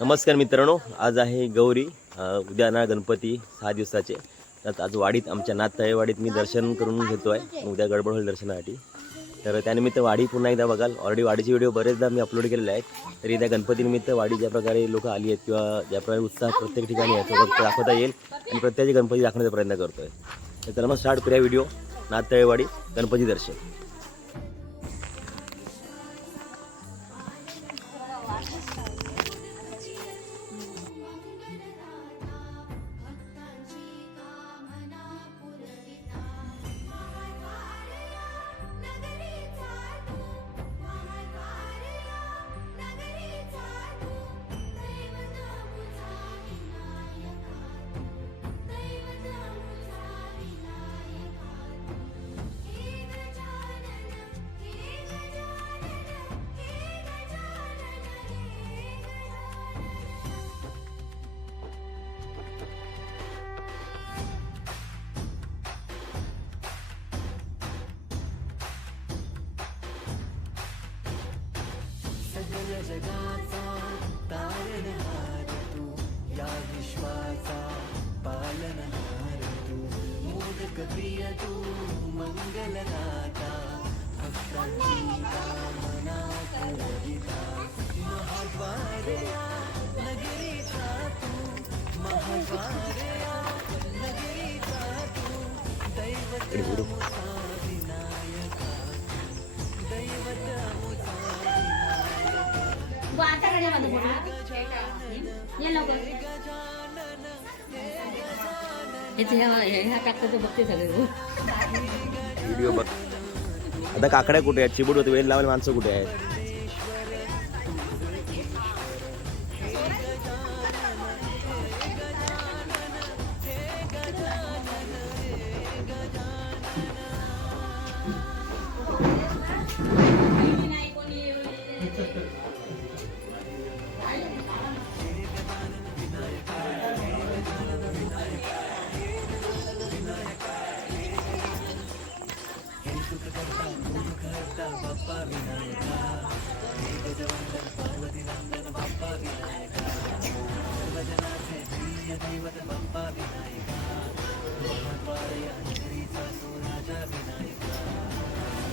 नमस्कार मित्रांनो आज आहे गौरी उद्या ना गणपती सहा दिवसाचे. तर आज वाडीत आमच्या नाथतळेवाडीत मी दर्शन करून घेतो आहे उद्या गडबड होईल दर्शनासाठी. तर त्यानिमित्त वाडी पुन्हा एकदा बघाल. ऑलरेडी वाडीचे व्हिडिओ बरेचदा मी अपलोड केलेले आहेत. तरी त्या गणपतीनिमित्त वाडी ज्या प्रकारे लोक आली आहेत किंवा ज्या प्रकारे उत्साह प्रत्येक ठिकाणी आहे तो दाखवता येईल. आणि प्रत्येक गणपती दाखवण्याचा प्रयत्न करतो आहे तर मग स्टार्ट करूया व्हिडिओ नाथतळेवाडी गणपती दर्शन. प्रिय तू मंगलदाता भक्तांची कामना करविता. महाद्वारया नगरीचा तू महाद्वारया नगरीचा तू दैवत अमुचा विनायका दैवत अमुचा आता ह्या बघते सगळे व्हिडिओ बघ. आता काकड्या कुठे आहेत? चिबूड होते वेळ लावायला माणसं कुठे आहेत?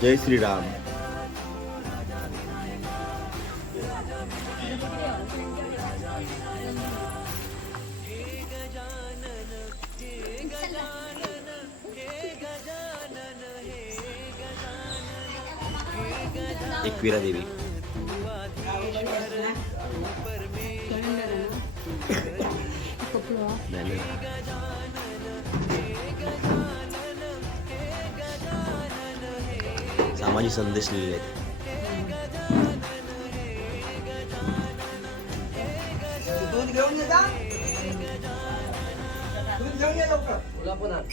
जय श्रीराम। एकविरा देवी नाही. सामाजिक संदेश लिहिले. आहेत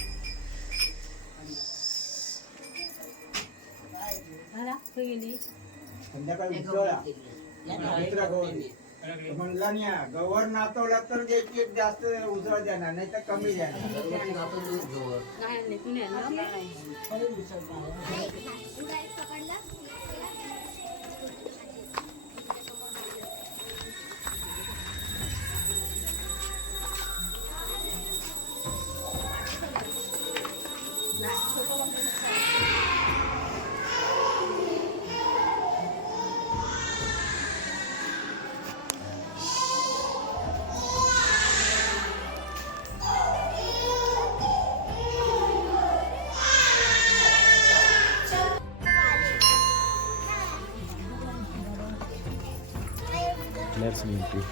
संध्याकाळी म्हणला नाही गवर नाचवला तर द्यायची एक जास्त उसळ देणार नाही तर कमी देणार Let's meet you.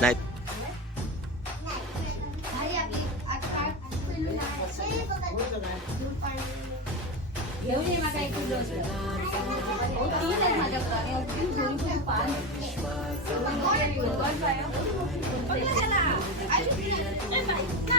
नाही घेऊन ये माझा एक किलो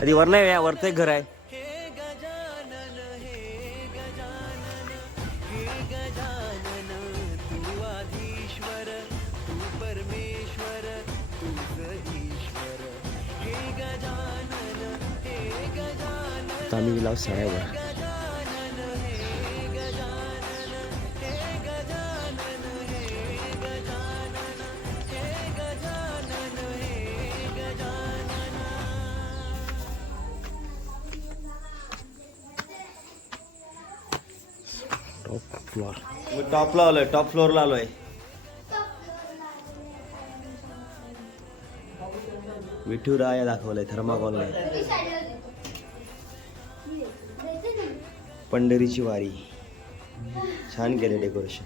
आधी वर नाही वरचं एक घर आहे. आता आम्ही गेलो सड्यावर. टॉप फ्लोअर मी टॉपला आलोय टॉप फ्लोअरला आलोय. विठुराया दाखवलंय थर्माकॉलने. पंढरीची वारी. छान केले डेकोरेशन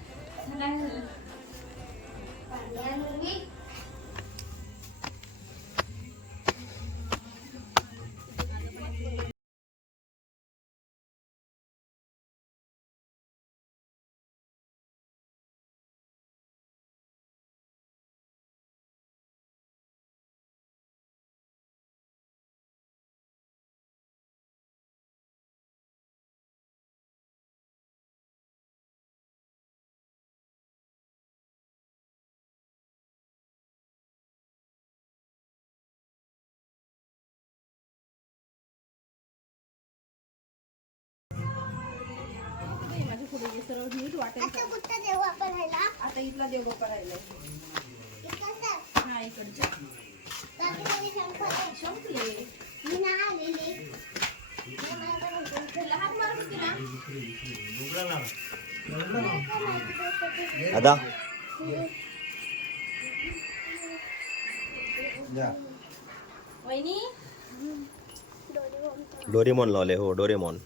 सरळ नीट वाटेल आता इथला देव करायला हा इकडच्या संपले त्याला हात मारत होती ना आता? जा. वहिनी? डोरेमॉन लावले हो डोरेमॉन.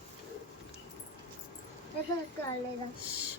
Shh,